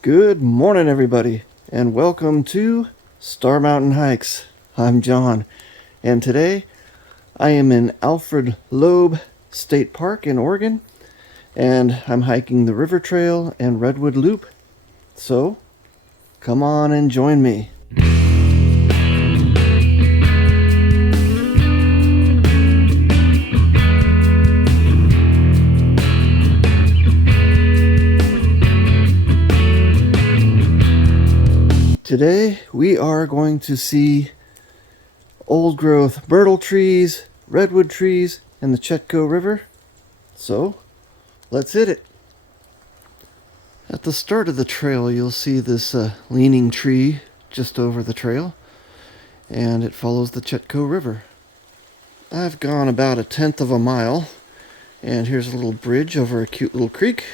Good morning, everybody, and welcome to Star Mountain Hikes. I'm John, and today I am in Alfred Leob State Park in Oregon, and I'm hiking the River Trail and Redwood Loop. So, come on and join me. Today we are going to see old growth myrtle trees, redwood trees, and the Chetco River. So, let's hit it. At the start of the trail you'll see this leaning tree just over the trail, and it follows the Chetco River. I've gone about 1/10 of a mile, and here's a little bridge over a cute little creek.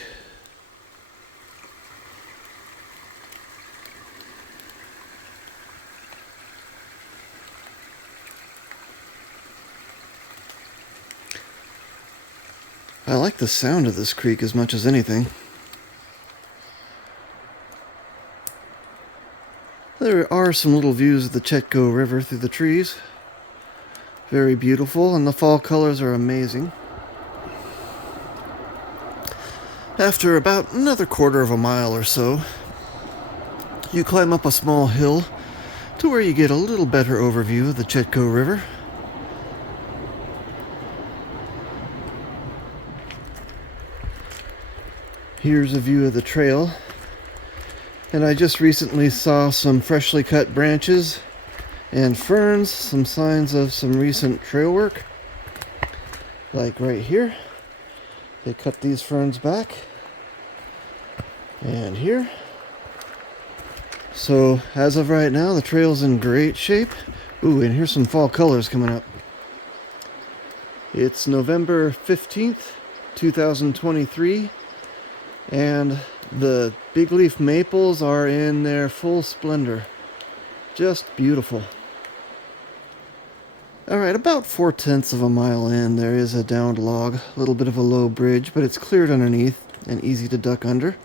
I like the sound of this creek as much as anything. There are some little views of the Chetco River through the trees. Very beautiful, and the fall colors are amazing. After about another 1/4 of a mile or so, you climb up a small hill to where you get a little better overview of the Chetco River. Here's a view of the trail, and I just recently saw some freshly cut branches and ferns, some signs of some recent trail work. Like right here, they cut these ferns back, and here. So as of right now, the trail's in great shape. Ooh, and here's some fall colors coming up. It's November 15th, 2023. And the big leaf maples are in their full splendor. Just beautiful. Alright, about 4/10 of a mile in, there is a downed log, a little bit of a low bridge, but it's cleared underneath and easy to duck under.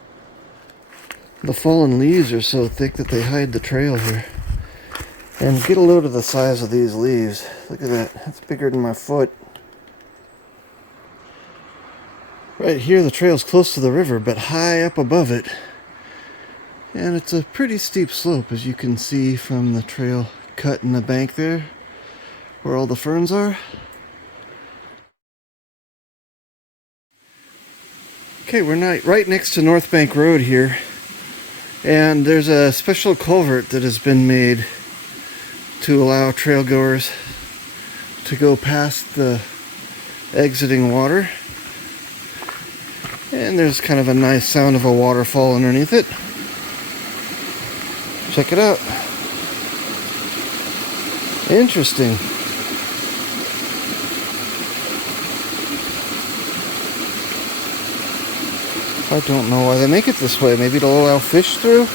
The fallen leaves are so thick that they hide the trail here. And get a load of the size of these leaves. Look at that, it's bigger than my foot. Right here the trail's close to the river, but high up above it. And it's a pretty steep slope, as you can see from the trail cut in the bank there, where all the ferns are. Okay, we're right next to North Bank Road here, and there's a special culvert that has been made to allow trail goers to go past the exiting water. And there's kind of a nice sound of a waterfall underneath it. Check it out. Interesting. I don't know why they make it this way. Maybe to allow fish through?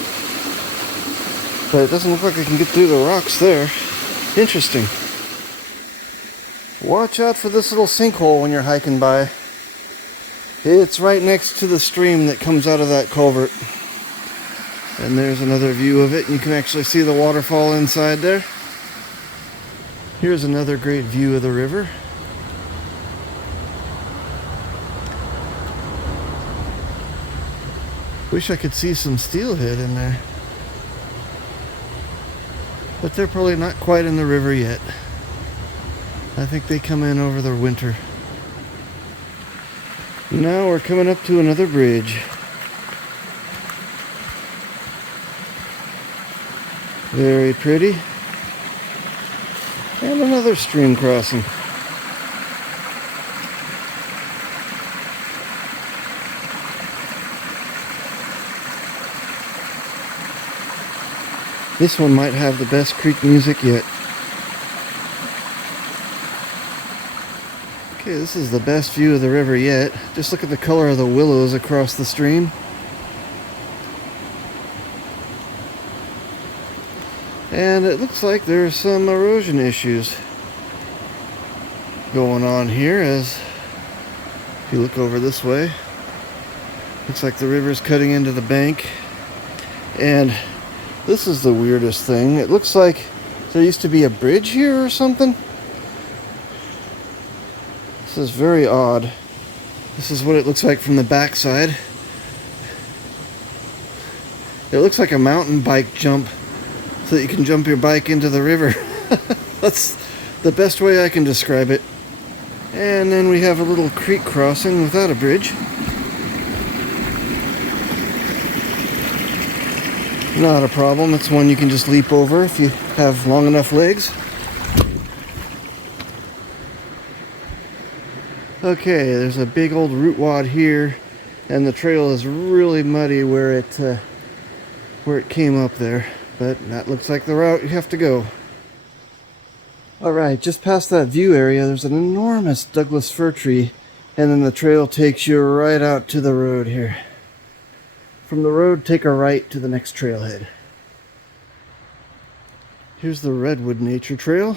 But it doesn't look like I can get through the rocks there. Interesting. Watch out for this little sinkhole when you're hiking by. It's right next to the stream that comes out of that culvert. And there's another view of it. You can actually see the waterfall inside there. Here's another great view of the river. Wish I could see some steelhead in there. But they're probably not quite in the river yet. I think they come in over the winter. Now we're coming up to another bridge. Very pretty. And another stream crossing. This one might have the best creek music yet. Okay, this is the best view of the river yet. Just look at the color of the willows across the stream. And it looks like there's some erosion issues going on here, as if you look over this way, looks like the river's cutting into the bank And this is the weirdest thing. It looks like there used to be a bridge here or something. This is very odd. This is what it looks like from the backside. It looks like a mountain bike jump so that you can jump your bike into the river. That's the best way I can describe it. And then we have a little creek crossing without a bridge. Not a problem. It's one you can just leap over if you have long enough legs. Okay, there's a big old root wad here, and the trail is really muddy where it came up there. But that looks like the route you have to go. Alright, just past that view area, there's an enormous Douglas fir tree, and then the trail takes you right out to the road here. From the road, take a right to the next trailhead. Here's the Redwood Nature Trail.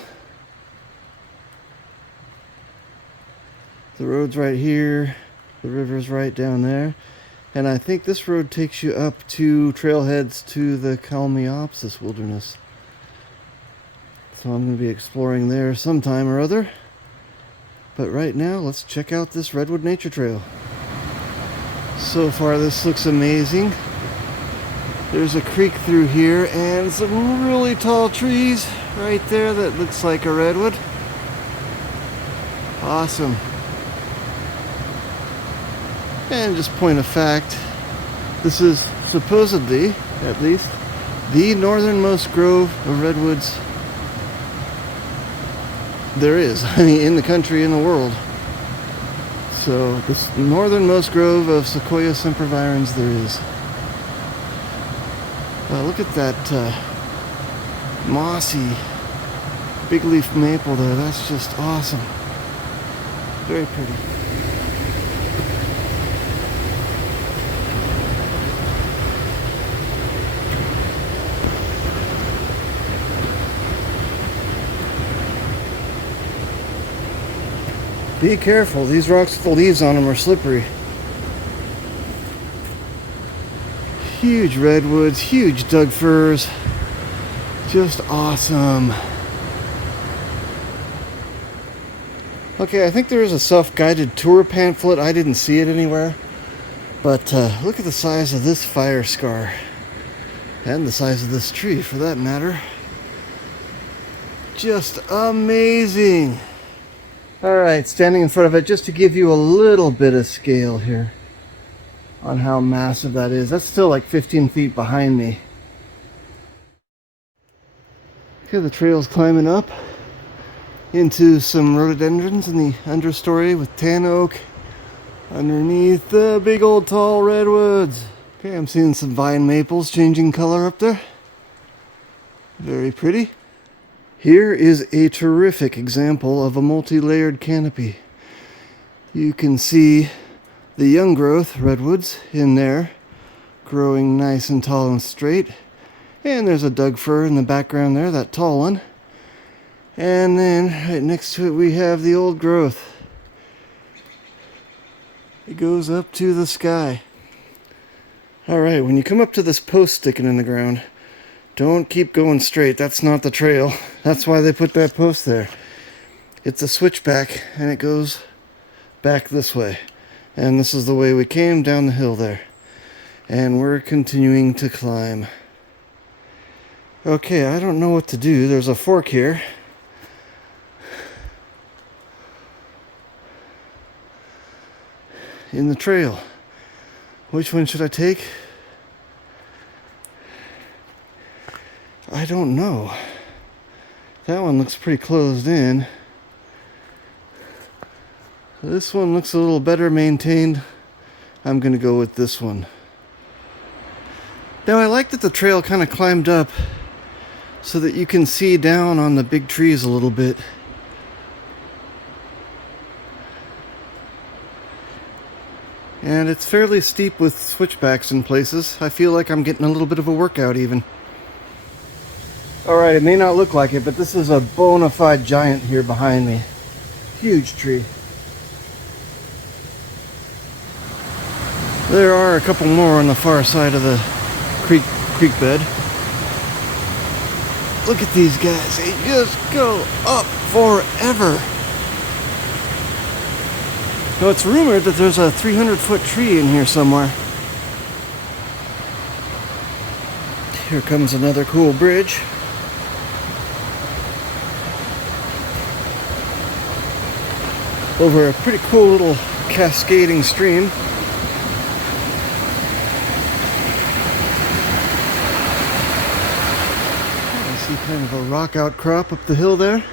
The road's right here, the river's right down there, and I think this road takes you up to trailheads to the Kalmiopsis Wilderness. So I'm going to be exploring there sometime or other. But right now, let's check out this Redwood Nature Trail. So far, this looks amazing. There's a creek through here and some really tall trees right there that looks like a redwood. Awesome. And just point of fact, this is supposedly, at least, the northernmost grove of redwoods there is. I mean, in the country, in the world. So, this northernmost grove of Sequoia sempervirens there is. Look at that mossy big leaf maple there. That's just awesome. Very pretty. Be careful, these rocks with the leaves on them are slippery. Huge redwoods, huge Doug firs. Just awesome. Okay, I think there is a self-guided tour pamphlet. I didn't see it anywhere. But look at the size of this fire scar. And the size of this tree, for that matter. Just amazing. Alright, standing in front of it just to give you a little bit of scale here on how massive that is. That's still like 15 feet behind me. Okay, the trail's climbing up into some rhododendrons in the understory with tan oak underneath the big old tall redwoods. Okay, I'm seeing some vine maples changing color up there. Very pretty. Here is a terrific example of a multi-layered canopy. You can see the young growth redwoods in there, growing nice and tall and straight. And there's a Doug fir in the background there, that tall one. And then right next to it we have the old growth. It goes up to the sky. Alright, when you come up to this post sticking in the ground, don't keep going straight. That's not the trail. That's why they put that post there. It's a switchback and it goes back this way. And this is the way we came down the hill there. And we're continuing to climb. Okay, I don't know what to do. There's a fork here. In the trail. Which one should I take? I don't know. That one looks pretty closed in. This one looks a little better maintained. I'm gonna go with this one. Now I like that the trail kind of climbed up so that you can see down on the big trees a little bit. And it's fairly steep with switchbacks in places. I feel like I'm getting a little bit of a workout even. Alright, it may not look like it, but this is a bona fide giant here behind me. Huge tree. There are a couple more on the far side of the creek creek bed. Look at these guys. They just go up forever. Now it's rumored that there's a 300-foot tree in here somewhere. Here comes another cool bridge. Over a pretty cool little cascading stream. I see kind of a rock outcrop up the hill there.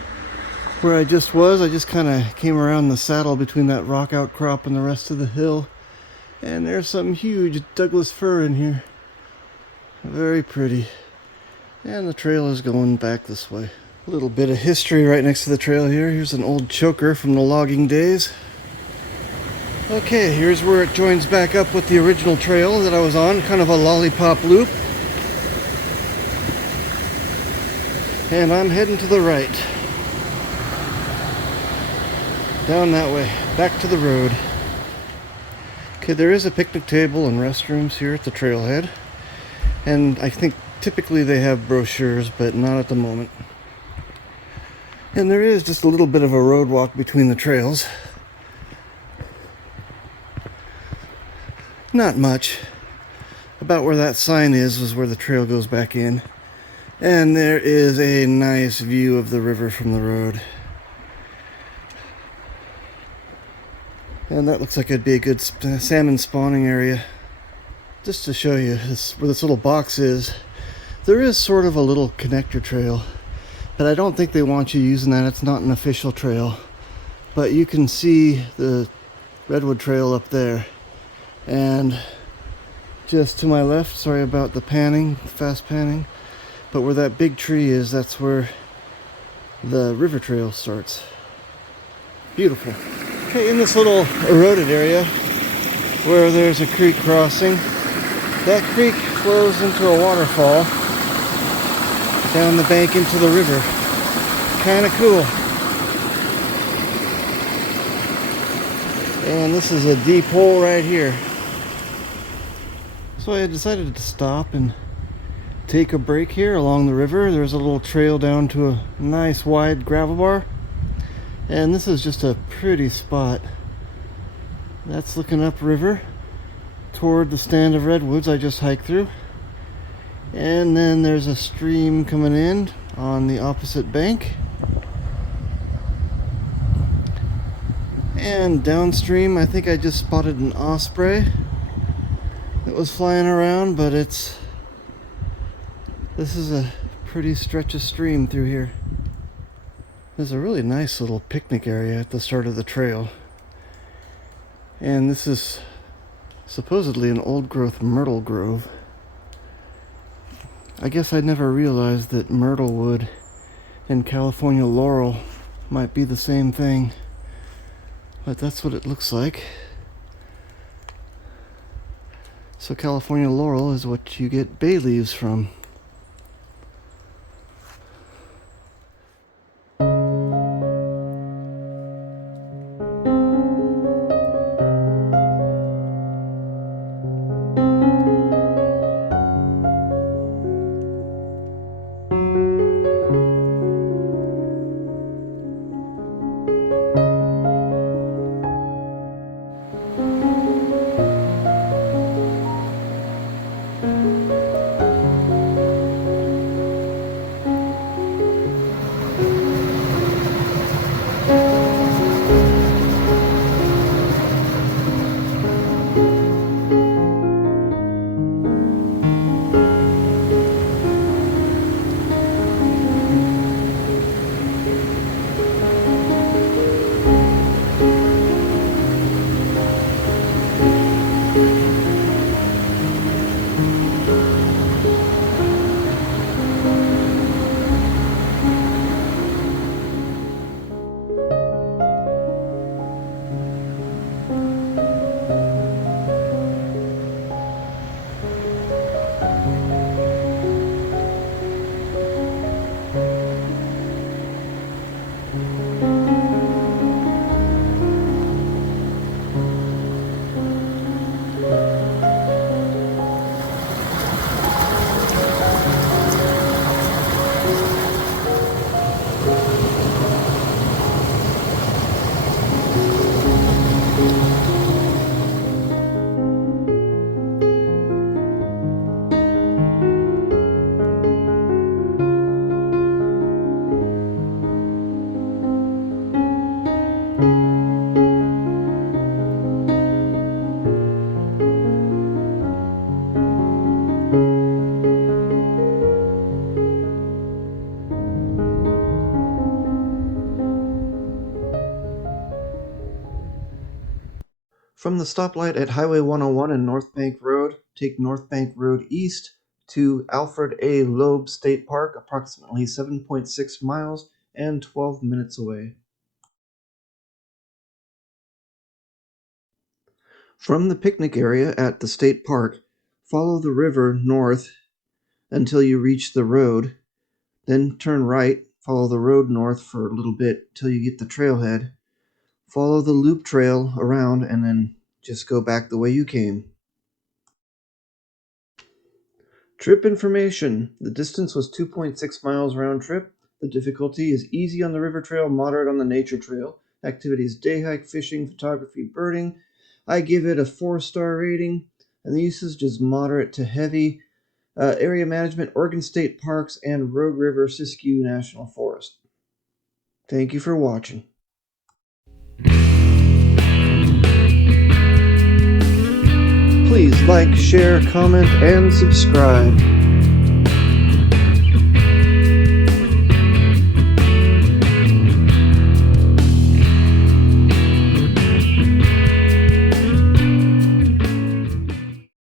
Where I just was, I just kind of came around the saddle between that rock outcrop and the rest of the hill. And there's some huge Douglas fir in here. Very pretty. And the trail is going back this way. A little bit of history right next to the trail here. Here's an old choker from the logging days. Okay, here's where it joins back up with the original trail that I was on, kind of a lollipop loop. And I'm heading to the right. Down that way, back to the road. Okay, there is a picnic table and restrooms here at the trailhead. And I think typically they have brochures, but not at the moment. And there is just a little bit of a road walk between the trails. Not much. About where that sign is where the trail goes back in. And there is a nice view of the river from the road. And that looks like it'd be a good salmon spawning area. Just to show you where this little box is, there is sort of a little connector trail. But I don't think they want you using that. It's not an official trail. But you can see the Redwood Trail up there. And just to my left, sorry about the panning, fast panning, but where that big tree is, that's where the river trail starts. Beautiful. Okay, in this little eroded area where there's a creek crossing, that creek flows into a waterfall down the bank into the river. Kind of cool. And this is a deep hole right here. So I decided to stop and take a break here along the river. There's a little trail down to a nice wide gravel bar. And this is just a pretty spot. That's looking upriver toward the stand of redwoods I just hiked through. And then there's a stream coming in on the opposite bank. And downstream, I think I just spotted an osprey that was flying around, but this is a pretty stretch of stream through here. There's a really nice little picnic area at the start of the trail. And this is supposedly an old-growth myrtle grove. I guess I never realized that myrtle wood and California laurel might be the same thing. But that's what it looks like. So California laurel is what you get bay leaves from. From the stoplight at Highway 101 and North Bank Road, take North Bank Road east to Alfred A. Leob State Park, approximately 7.6 miles and 12 minutes away. From the picnic area at the state park, follow the river north until you reach the road, then turn right, follow the road north for a little bit till you get the trailhead, follow the loop trail around, and then just go back the way you came. Trip information. The distance was 2.6 miles round trip. The difficulty is easy on the river trail, moderate on the nature trail. Activities: day hike, fishing, photography, birding. I give it a 4-star rating, and the usage is moderate to heavy. Area management: Oregon State Parks and Rogue River Siskiyou National Forest. Thank you for watching. Please like, share, comment, and subscribe.